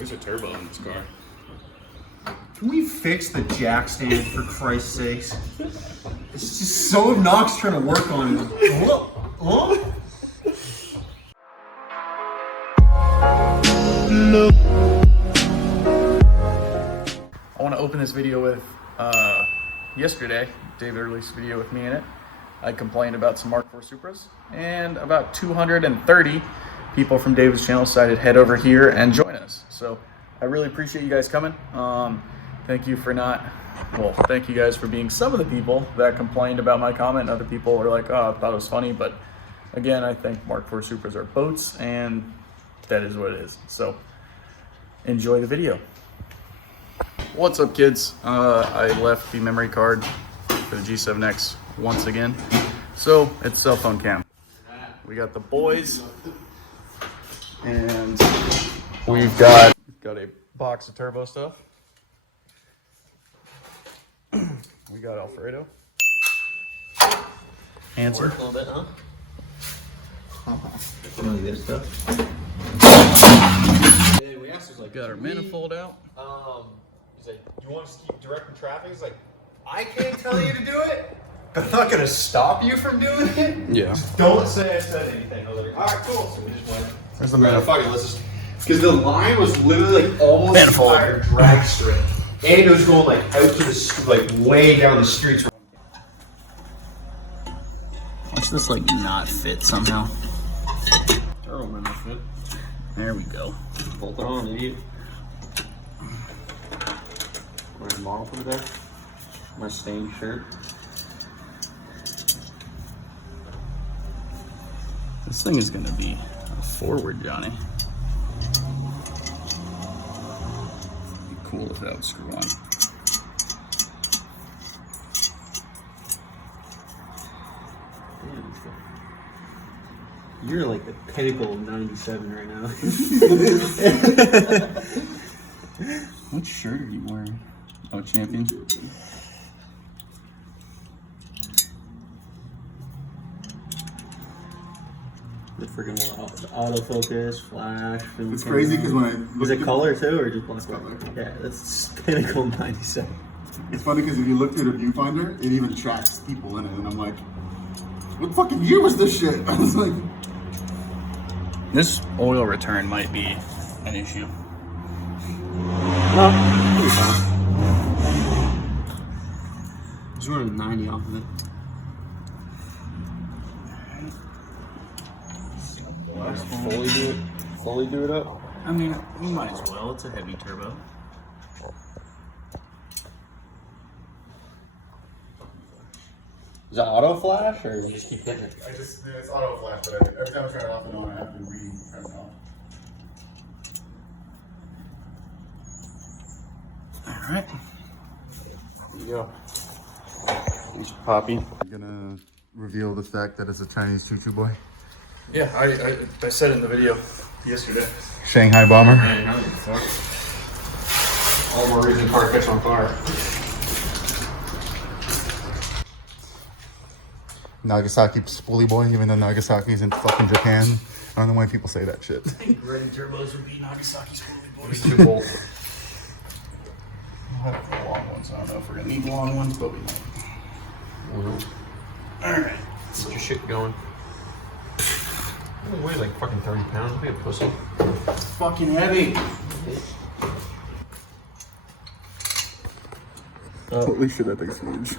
There's a turbo in this car. Can we fix the jack stand for Christ's sakes? It's just so obnoxious trying to work on it. I want to open this video with yesterday, David released a video with me in it. I complained about some Mark IV Supras, and about 230 people from David's channel decided to head over here and join us. So I really appreciate you guys coming. Thank you guys for being some of the people that complained about my comment. Other people were like, oh, I thought it was funny. But again, I think Mark IV Supras are boats, and that is what it is. So enjoy the video. What's up, kids? I left the memory card for the G7X once again. So it's cell phone cam. We got the boys, and we've got a box of turbo stuff. We got Alfredo. Answer. A little bit, huh? Really good stuff. And we asked, he's like, Got our manifold out. He's like, you want us to keep directing traffic? He's like, I can't tell you to do it, but I'm not gonna stop you from doing it. Yeah. Just don't say I said anything. I was like, all right, cool. So we just went. There's the Man, manifold. fuck it, let's just. Because the line was literally like almost Manifold. the entire drag strip, and it was going like out to the like way down the streets. Watch this like not fit somehow. Turtle man, that fit. There we go. Bolt it on, idiot. Where's the model for the day? My stained shirt. This thing is gonna be a forward, Johnny. Be cool if that would screw on. You're like the pinnacle of 97 right now. What shirt are you wearing? Oh, champion. The freaking autofocus, flash. It's crazy because when I Is it color too, or just black? color. Yeah, that's pinnacle 97. It's funny because if you look through the viewfinder, it even tracks people in it, and I'm like, what fucking year was this shit? I was like, This oil return might be an issue. No, it'll be fine. Just running 90 off of it. Fully do it up. I mean, we might as well. It's a heavy turbo. Is that auto flash or you just keep hitting it? it's auto flash, but every time I turn it off and on, I have to turn it on. All right. There you go. Thanks, Poppy. I'm gonna reveal the fact that it's a Chinese choo-choo boy. Yeah, I said in the video yesterday. Shanghai bomber. Man, I don't give a fuck. All more reason car catch on fire. Nagasaki spoolie boy, even though Nagasaki's in fucking Japan. I don't know why people say that shit. I think Ready Turbos would be Nagasaki's Holy Boys. 2 volt. We'll have the long ones. I don't know if we're gonna need long ones, but we might. All right. Get your shit going. It weighs like fucking 30 pounds. Be a pussy. It's fucking heavy. Holy shit, that thing's huge.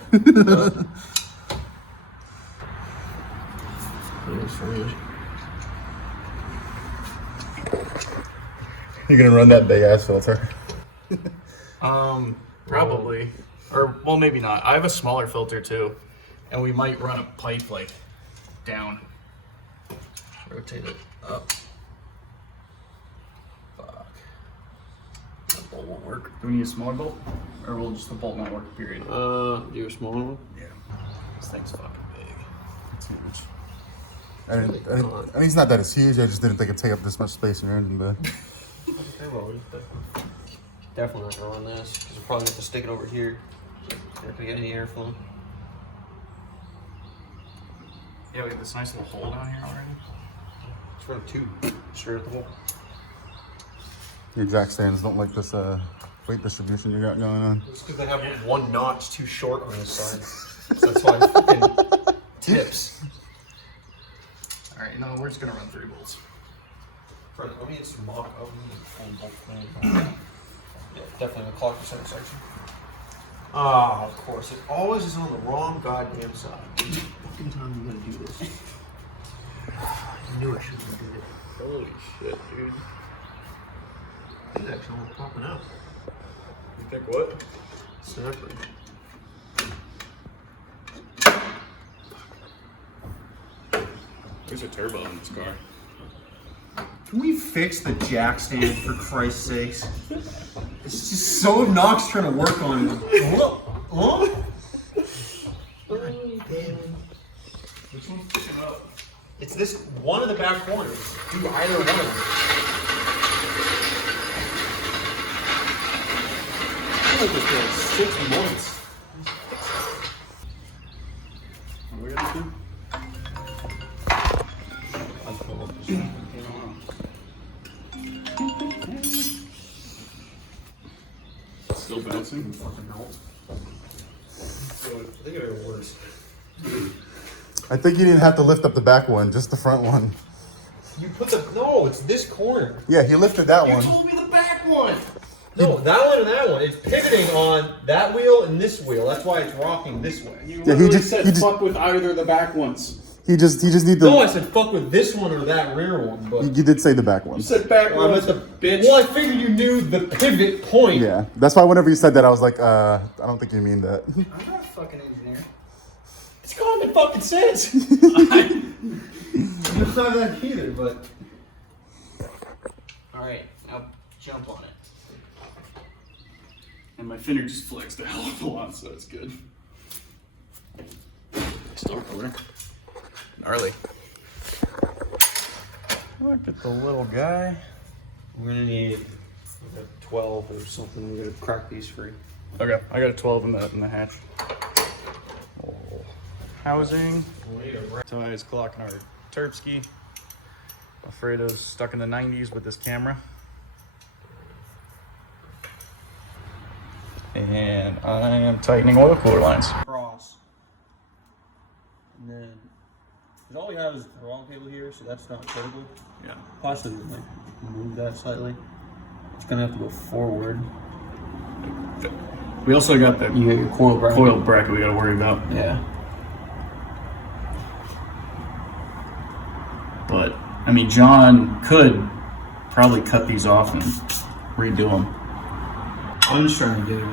You're gonna run that big ass filter? Probably. Or, well, maybe not. I have a smaller filter too. And we might run a pipe like down. Rotate it up. Fuck. That bolt won't work. Do we need a smaller bolt? Or will just the bolt not work, period? Do a smaller one? Yeah. This thing's fucking big. It's huge. I mean, it's not that it's huge, I just didn't think it'd take up this much space in your engine bay. Okay, well, definitely not gonna run this, because we're probably gonna have to stick it over here. So we're not gonna get any airflow. Yeah, we have this nice little hole down here already. Let's run 2 straight at the hole. Your jack stands don't like this weight distribution you got going on. It's because they have one notch too short on this side. So that's why it fucking tips. All right, you know, we're just gonna run 3 bolts. Let me get some mock. Oh, we need a full bolt fan. Yeah, definitely the clock center section. Ah, of course. It always is on the wrong goddamn side. Fucking time you gotta do this. I knew I shouldn't have did it. Holy shit, dude. It's actually almost popping out. You think what? Snapper. There's a turbo in this car. Can we fix the jack stand for Christ's sakes? It's just so obnoxious trying to work on it. Oh, Which one's pushing up? it's this one of the back corners. Do either one of them. I feel like it's been 6 months. What are we gonna do? Still bouncing? Fucking help. I think it got worse. I think you didn't have to lift up the back one, just the front one. You put the no, it's this corner. Yeah, he lifted that You one. told me the back one. No, that one and that one. It's pivoting on that wheel and this wheel. That's why it's rocking this way. You Yeah, literally he just- said he just- fuck with either the back ones. He just need the. No, I said fuck with this one or that rear one, but You did say the back one. You said back well, I ones, meant bitch. well, I figured you knew the pivot point. Yeah, that's why whenever you said that, I was like, I don't think you mean that. I'm not a fucking engineer. It's common fucking sense. I don't have that either, but All right, now jump on it. And my finger just flexed a hell of a lot, so it's good. Still color. Gnarly. Look at the little guy. we're gonna need like a 12 or something. We're gonna crack these free. Okay, I got a 12 in the hatch. Oh. Housing. Tonight's clocking our Turbski. Alfredo's stuck in the 90s with this camera. And I am tightening oil cooler lines. Cross. And then, because all we have is the throttle cable here, so that's not critical. Yeah. Possibly like move that slightly. It's gonna have to go forward. We also got the You got your coil bracket. bracket we gotta worry about. Yeah. But, I mean, John could probably cut these off and redo them. I'm just trying to get it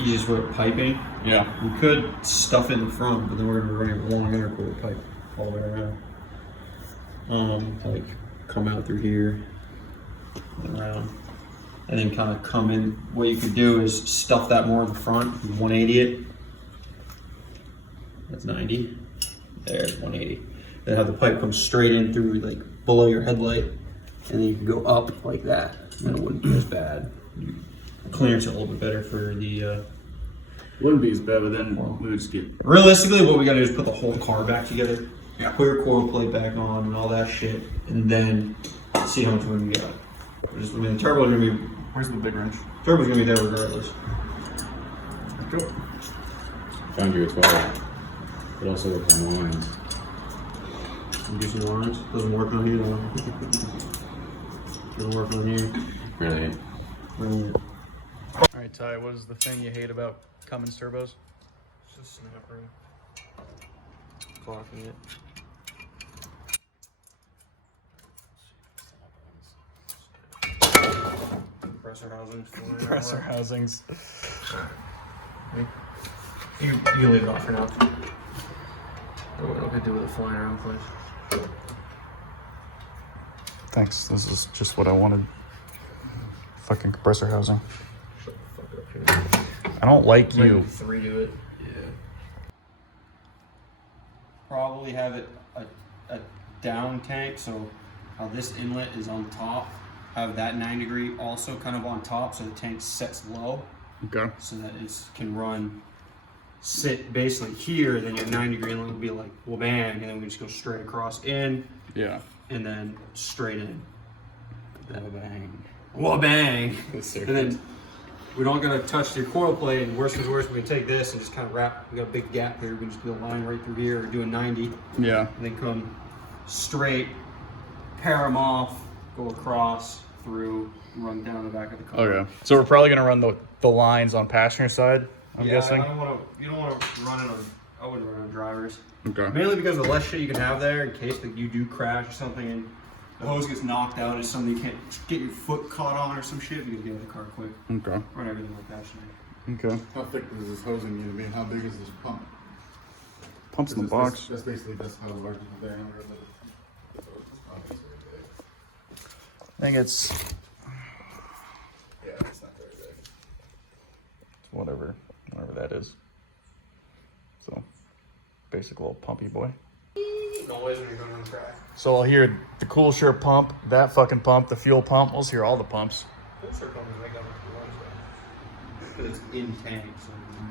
easiest way of piping. Yeah. We could stuff it in the front, but then we're gonna be running a long intercooler pipe all the way around. Like come out through here and around, and then kind of come in. What you could do is stuff that more in the front. 180 it. That's 90. There's 180. Then have the pipe come straight in through like below your headlight, and then you can go up like that. And then it wouldn't be as bad. You clearance it a little bit better for the. Wouldn't be as bad, but then we would just get. Realistically, what we gotta do is put the whole car back together. Yeah. Put your coil plate back on and all that shit, and then see how much room we got. I mean, the turbo's gonna be. Where's the big wrench? Turbo's gonna be there regardless. Cool. Found you a 12. But also with some lines. You do some lines. Doesn't work on you though. Doesn't work on you. Really? All right, Ty, what is the thing you hate about Cummins turbos? It's a snap ring. Clocking it. Compressor housings. Compressor housings. You leave it off for now. What I could do with it flying around the place. Thanks, this is just what I wanted. Fucking compressor housing. Shut the fuck up here. I don't like you. 3 to it. Yeah. Probably have it a down tank, so how this inlet is on top, have that 9° also kind of on top, so the tank sets low, Okay. so that it can sit basically here, then your 9° inlet will be like bang, and then we just go straight across in, Yeah. and then straight in. Then bang. whoa bang, Yes, and then we don't gonna touch the coil plate. And worst comes to worst, we can take this and just kind of wrap. We got a big gap here. We can just do a line right through here, or do a 90, Yeah. and then come straight, pair them off, go across through, run down the back of the car. Okay. So we're probably gonna run the lines on passenger side, I'm guessing. I don't want to. You don't want to run it on. I wouldn't run on drivers. Okay. Mainly because the less shit you can have there in case that you do crash or something and the hose gets knocked out, it's something you can't get your foot caught on or some shit. You can get out of the car quick. Okay. Run everything like that. Okay. How thick is this hosing going to be, and how big is this pump? Pumps in the box. That's basically just how large is the diameter of the. I think it's Yeah, it's not very big. whatever that is. So, basic little pumpy boy. Noise when you're going on the track. So I'll hear the Cool Sure pump, that fucking pump, the fuel pump. We'll hear all the pumps. Cool sure comes right down with the because it's in tank, so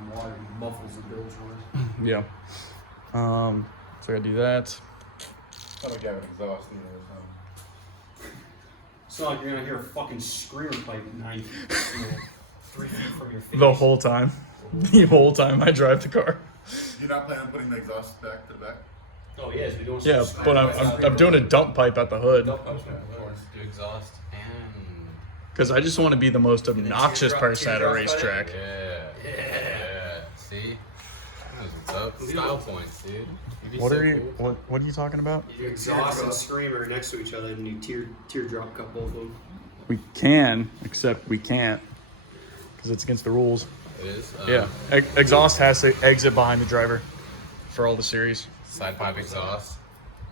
the water muffles the bilge noise. Yeah. So I gotta do that. It's not like you have an exhaust either. It's not like you're gonna hear a fucking screamer pipe at 9 feet, 3 feet from your face. The whole time. The whole time I drive the car. You're not planning on putting the exhaust back to the back? Oh yes, we don't. Yeah, but I'm doing a dump pipe at the hood. Of course, do exhaust and. Because I just want to be the most obnoxious person at a racetrack. Yeah. See? That's what's up. Style points, dude. You'd be What so are you cool. what are you talking about? You do exhaust and screamer next to each other, and you teardrop cut both of them. We can, except we can't. Because it's against the rules. It is? Yeah. Exhaust has to exit behind the driver for all the series. Side pipe exhaust.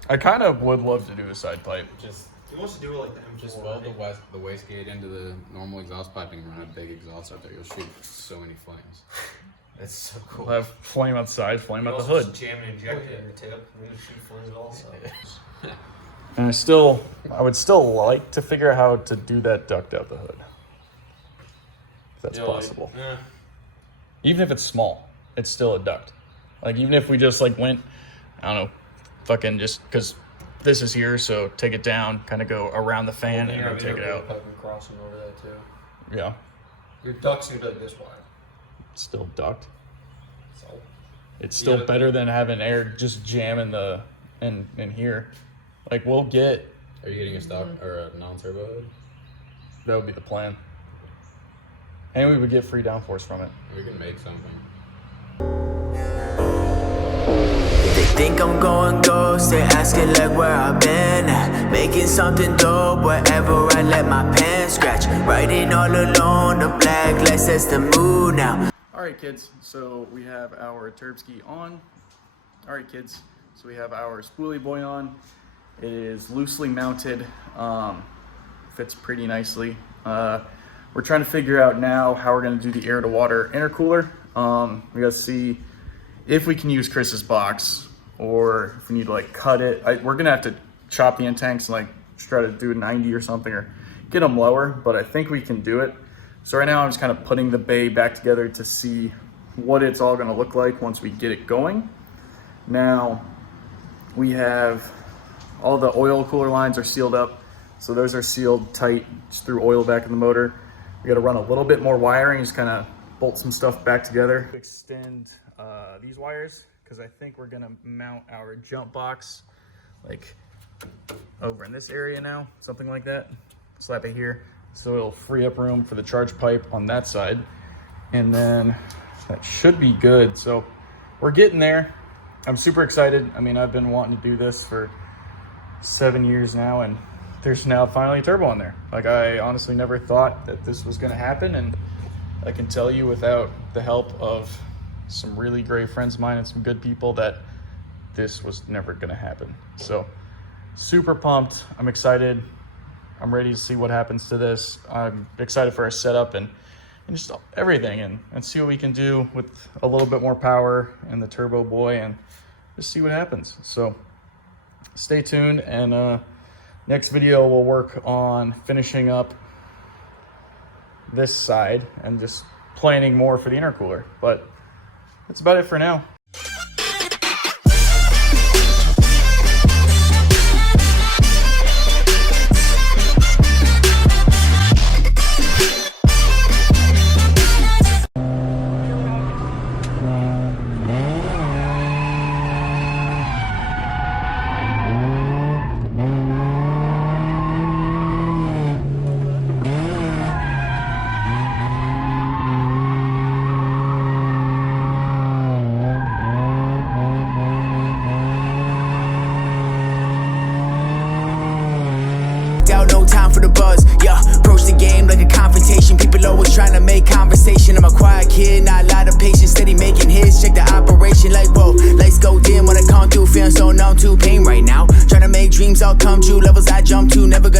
I kind of would love to do a side pipe. Just He wants to do it like the M4. Just weld the wastegate into the normal exhaust piping and run a big exhaust out there. You'll shoot so many flames. That's so cool. We'll have flame outside, flame out the Also hood. just jam and inject it in your tip, and then shoot flames also. And I would still like to figure out how to do that duct out the hood. If that's possible. Yeah. Even if it's small, it's still a duct. Like even if we just like went, I don't know, fucking just because this is here, so take it down, kind of go around the fan and then take it out. Crossing over that too. Yeah, Your duct's gonna be like this wide. it's still duct. So It's still Yeah. better than having air just jamming the in here. Like we'll get, Are you getting a stock or a non-turbo hood? that would be the plan. And we would get free downforce from it. We can make something. They think I'm going ghost, they asking like where I've been at. Making something dope wherever I let my pen scratch. Writing all alone, the black light sets the mood now. Alright kids, so we have our Turbski on. Alright kids, so we have our spoolie boy on. It is loosely mounted, fits pretty nicely. We're trying to figure out now how we're going to do the air to water intercooler. We got to see if we can use Chris's box or if we need to like cut it. We're going to have to chop the end tanks and like try to do a 90 or something or get them lower, but I think we can do it. So right now I'm just kind of putting the bay back together to see what it's all going to look like once we get it going. Now we have all the oil cooler lines are sealed up. So those are sealed tight just through oil back in the motor. We got to run a little bit more wiring, just kind of bolt some stuff back together. Extend these wires because I think we're going to mount our jump box like over in this area now, something like that. Slap it here. So it'll free up room for the charge pipe on that side. And then that should be good. So we're getting there. I'm super excited. I mean, I've been wanting to do this for 7 years now, and there's now finally a turbo on there. Like I honestly never thought that this was gonna happen, and I can tell you without the help of some really great friends of mine and some good people that this was never gonna happen. So super pumped, I'm excited. I'm ready to see what happens to this. I'm excited for our setup and just everything and see what we can do with a little bit more power and the turbo boy and just see what happens. So stay tuned, and next video we'll work on finishing up this side and just planning more for the intercooler. But that's about it for now. people always trying to make conversation. I'm a quiet kid, not a lot of patience. Steady making hits, check the operation like whoa. Lights go dim when I come through, feeling so numb to pain right now. Trying to make dreams all come true, levels I jump to, never gonna